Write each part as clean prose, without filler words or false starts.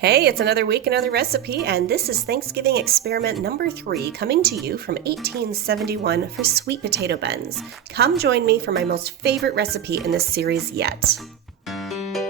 Hey, it's another week, another recipe, and this is Thanksgiving experiment number 3 coming to you from 1871 for sweet potato buns. Come join me for my most favorite recipe in this series yet. Hi,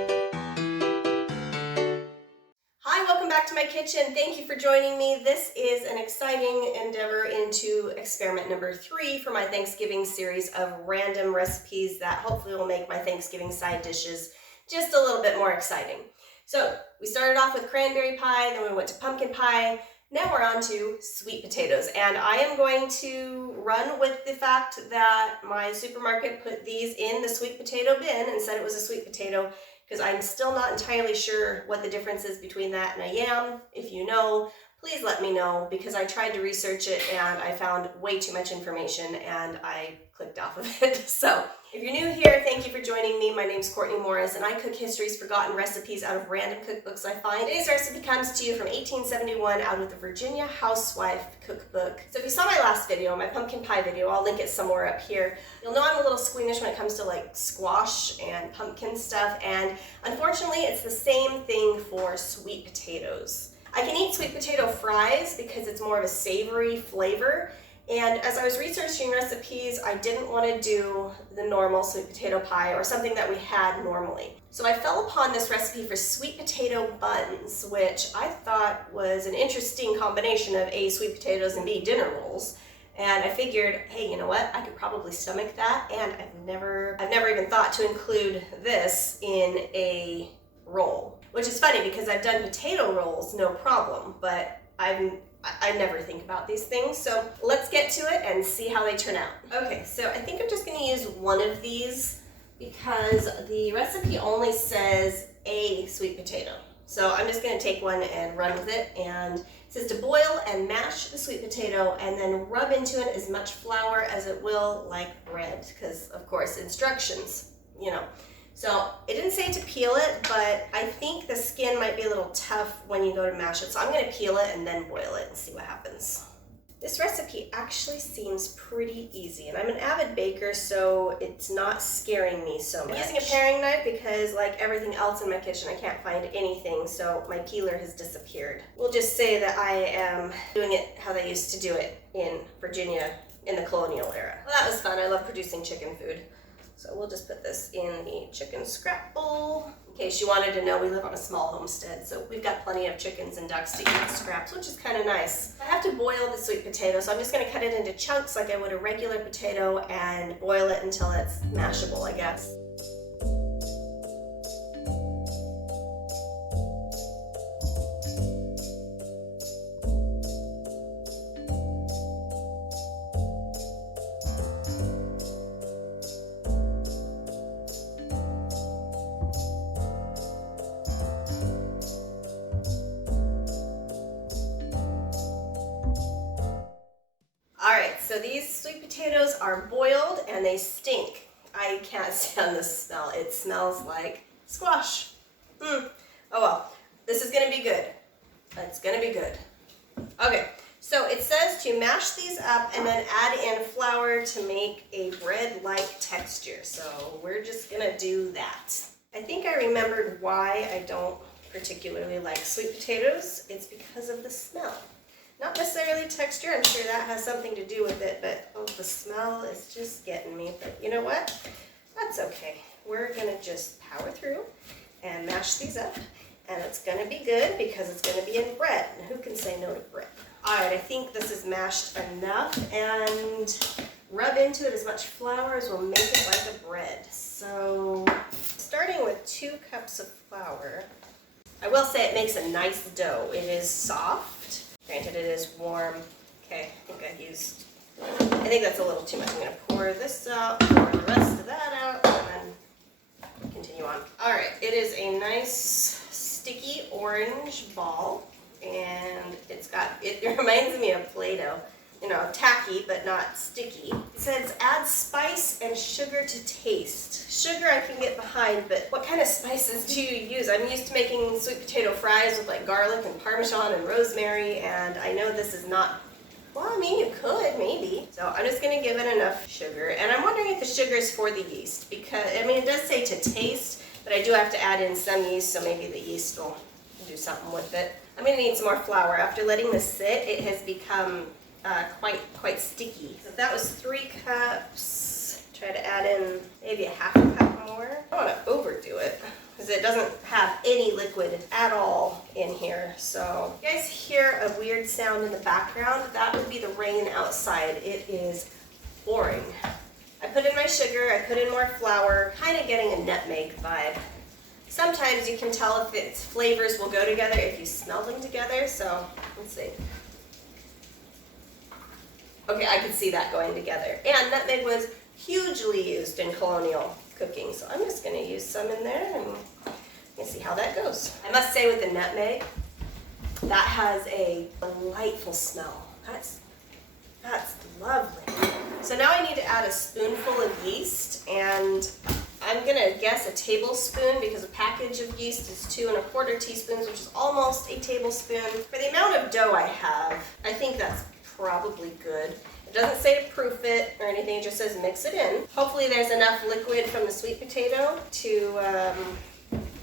welcome back to my kitchen. Thank you for joining me. This is an exciting endeavor into experiment number 3 for my Thanksgiving series of random recipes that hopefully will make my Thanksgiving side dishes just a little bit more exciting. So we started off with cranberry pie, then we went to pumpkin pie. Now we're on to sweet potatoes, and I am going to run with the fact that my supermarket put these in the sweet potato bin and said it was a sweet potato, because I'm still not entirely sure what the difference is between that and a yam. If you know, please let me know, because I tried to research it and I found way too much information and I clicked off of it. So if you're new here, thank you for joining me. My name's Courtney Morris and I cook history's forgotten recipes out of random cookbooks I find. Today's recipe comes to you from 1871 out of the Virginia Housewife Cookbook. So if you saw my last video, my pumpkin pie video, I'll link it somewhere up here. You'll know I'm a little squeamish when it comes to like squash and pumpkin stuff, and unfortunately it's the same thing for sweet potatoes. I can eat sweet potato fries because it's more of a savory flavor. And as I was researching recipes, I didn't want to do the normal sweet potato pie or something that we had normally. So I fell upon this recipe for sweet potato buns, which I thought was an interesting combination of A, sweet potatoes, and B, dinner rolls. And I figured, hey, you know what? I could probably stomach that, and I've never even thought to include this in a roll. Which is funny because I've done potato rolls, no problem, but I never think about these things. So let's get to it and see how they turn out. Okay, so I think I'm just gonna use one of these because the recipe only says a sweet potato. So I'm just gonna take one and run with it, and it says to boil and mash the sweet potato and then rub into it as much flour as it will like bread, because of course instructions, you know. So it didn't say to peel it, but I think the skin might be a little tough when you go to mash it. So I'm gonna peel it and then boil it and see what happens. This recipe actually seems pretty easy, and I'm an avid baker, so it's not scaring me so much. I'm using a paring knife because, like everything else in my kitchen, I can't find anything, so my peeler has disappeared. We'll just say that I am doing it how they used to do it in Virginia in the colonial era. Well, that was fun. I love producing chicken food. So we'll just put this in the chicken scrap bowl. In case you wanted to know, we live on a small homestead, so we've got plenty of chickens and ducks to eat scraps, which is kind of nice. I have to boil the sweet potato, so I'm just gonna cut it into chunks like I would a regular potato and boil it until it's mashable, I guess. Alright, so these sweet potatoes are boiled and they stink. I can't stand the smell. It smells like squash. Oh well, this is gonna be good. It's gonna be good. Okay, so it says to mash these up and then add in flour to make a bread-like texture. So we're just gonna do that. I think I remembered why I don't particularly like sweet potatoes. It's because of the smell. Not necessarily texture, I'm sure that has something to do with it, but oh, the smell is just getting me. But you know what? That's okay. We're gonna just power through and mash these up, and it's gonna be good because it's gonna be in bread. And who can say no to bread? All right, I think this is mashed enough, and rub into it as much flour as will make it like a bread. So starting with 2 cups of flour, I will say it makes a nice dough. It is soft. Granted, it is warm. Okay, I think that's a little too much. I'm gonna pour this out, pour the rest of that out, and then continue on. All right, it is a nice sticky orange ball, and it reminds me of Play-Doh. You know, tacky, but not sticky. It says add spice and sugar to taste. Sugar I can get behind, but what kind of spices do you use? I'm used to making sweet potato fries with like garlic and Parmesan and rosemary, and I know this is not, well, I mean, you could, maybe. So I'm just gonna give it enough sugar, and I'm wondering if the sugar is for the yeast, because, I mean, it does say to taste, but I do have to add in some yeast, so maybe the yeast will do something with it. I'm gonna need some more flour. After letting this sit, it has become quite sticky. So that was 3 cups. Try to add in maybe a half a cup more. I don't want to overdo it because it doesn't have any liquid at all in here. So you guys hear a weird sound in the background? That would be the rain outside. It is pouring. I put in my sugar, I put in more flour, kind of getting a nutmeg vibe. Sometimes you can tell if its flavors will go together if you smell them together, so let's see. Okay, I could see that going together. And nutmeg was hugely used in colonial cooking, so I'm just gonna use some in there and see how that goes. I must say with the nutmeg, that has a delightful smell. That's lovely. So now I need to add a spoonful of yeast, and I'm gonna guess a tablespoon because a package of yeast is 2 1/4 teaspoons, which is almost a tablespoon. For the amount of dough I have, I think that's probably good. It doesn't say to proof it or anything, it just says mix it in. Hopefully there's enough liquid from the sweet potato to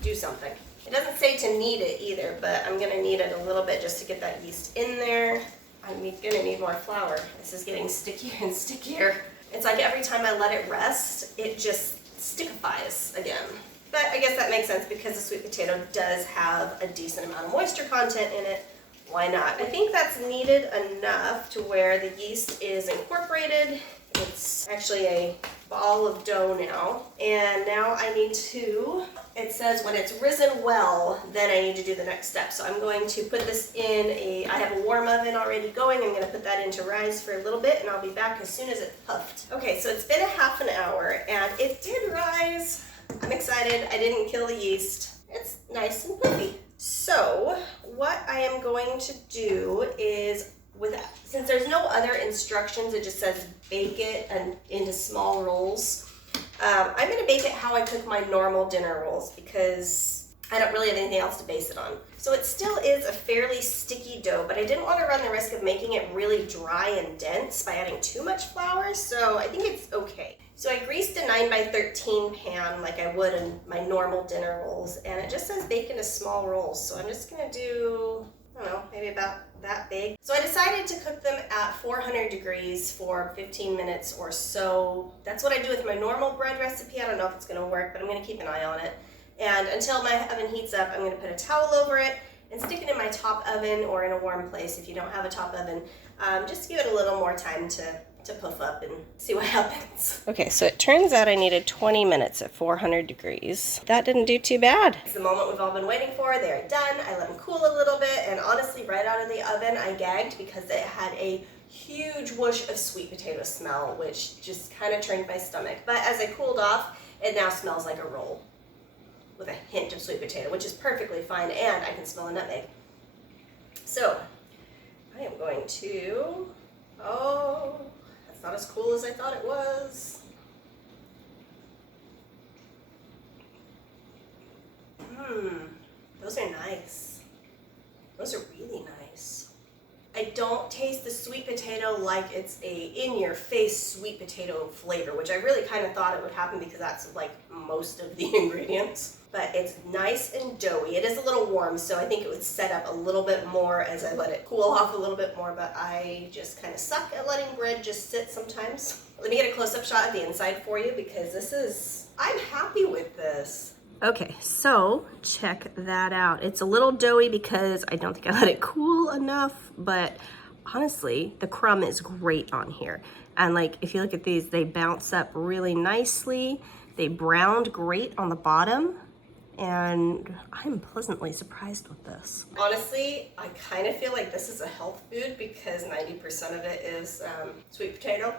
do something. It doesn't say to knead it either, but I'm gonna knead it a little bit just to get that yeast in there. I'm gonna need more flour. This is getting stickier and stickier. It's like every time I let it rest, it just stickifies again. But I guess that makes sense because the sweet potato does have a decent amount of moisture content in it. Why not? I think that's kneaded enough to where the yeast is incorporated. It's actually a ball of dough now. And now I need to, it says when it's risen well, then I need to do the next step. So I'm going to put this in I have a warm oven already going. I'm gonna put that in to rise for a little bit and I'll be back as soon as it's puffed. Okay, so it's been a half an hour and it did rise. I'm excited, I didn't kill the yeast. It's nice and puffy. So what I am going to do is, since there's no other instructions, it just says bake it into small rolls. I'm gonna bake it how I cook my normal dinner rolls because I don't really have anything else to base it on. So it still is a fairly sticky dough, but I didn't want to run the risk of making it really dry and dense by adding too much flour, so I think it's okay. So I greased a 9x13 pan like I would in my normal dinner rolls, and it just says bake into small rolls. So I'm just gonna do, I don't know, maybe about that big. So I decided to cook them at 400 degrees for 15 minutes or so. That's what I do with my normal bread recipe. I don't know if it's gonna work, but I'm gonna keep an eye on it. And until my oven heats up, I'm gonna put a towel over it and stick it in my top oven or in a warm place if you don't have a top oven, just to give it a little more time to puff up and see what happens. Okay, so it turns out I needed 20 minutes at 400 degrees. That didn't do too bad. It's the moment we've all been waiting for. They're done. I let them cool a little bit, and honestly, right out of the oven, I gagged because it had a huge whoosh of sweet potato smell, which just kind of turned my stomach. But as I cooled off, it now smells like a roll with a hint of sweet potato, which is perfectly fine, and I can smell a nutmeg. So, I am going to, that's not as cool as I thought it was. Those are nice. Those are really nice. I don't taste the sweet potato like it's a in-your-face sweet potato flavor, which I really kind of thought it would happen because that's like most of the ingredients. But it's nice and doughy. It is a little warm, so I think it would set up a little bit more as I let it cool off a little bit more, but I just kind of suck at letting bread just sit sometimes. Let me get a close-up shot of the inside for you because I'm happy with this. Okay, so check that out. It's a little doughy because I don't think I let it cool enough, but honestly, the crumb is great on here. And like, if you look at these, they bounce up really nicely. They browned great on the bottom, and I'm pleasantly surprised with this. Honestly, I kind of feel like this is a health food because 90% of it is sweet potato.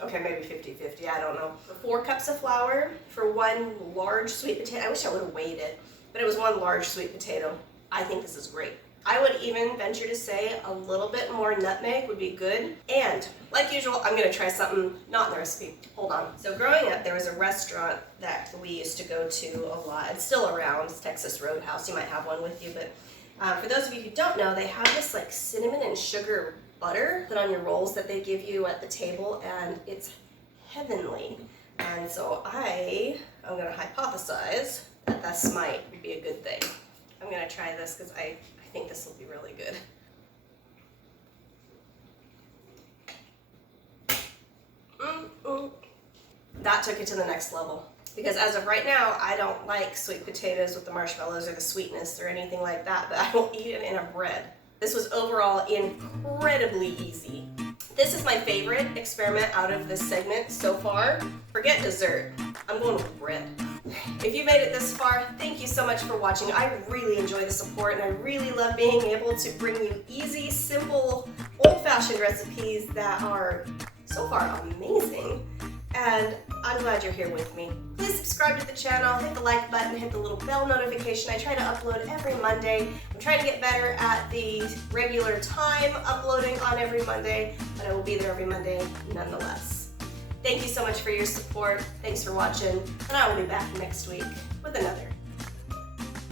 Okay, maybe 50-50, I don't know. For 4 cups of flour, for 1 large sweet potato, I wish I would have weighed it, but it was 1 large sweet potato. I think this is great. I would even venture to say a little bit more nutmeg would be good. And like usual, I'm gonna try something not in the recipe. Hold on. So growing up, there was a restaurant that we used to go to a lot. It's still around, it's Texas Roadhouse. You might have one with you, but for those of you who don't know, they have this like cinnamon and sugar butter put on your rolls that they give you at the table, and it's heavenly. And so I'm gonna hypothesize that this might be a good thing. I'm gonna try this because I think this will be really good. That took it to the next level. Because as of right now, I don't like sweet potatoes with the marshmallows or the sweetness or anything like that, but I will eat it in a bread. This was overall incredibly easy. This is my favorite experiment out of this segment so far. Forget dessert, I'm going with bread. If you made it this far, thank you so much for watching. I really enjoy the support and I really love being able to bring you easy, simple, old-fashioned recipes that are so far amazing. And I'm glad you're here with me. Please subscribe to the channel, hit the like button, hit the little bell notification. I try to upload every Monday. I'm trying to get better at the regular time uploading on every Monday, but I will be there every Monday nonetheless. Thank you so much for your support. Thanks for watching, and I will be back next week with another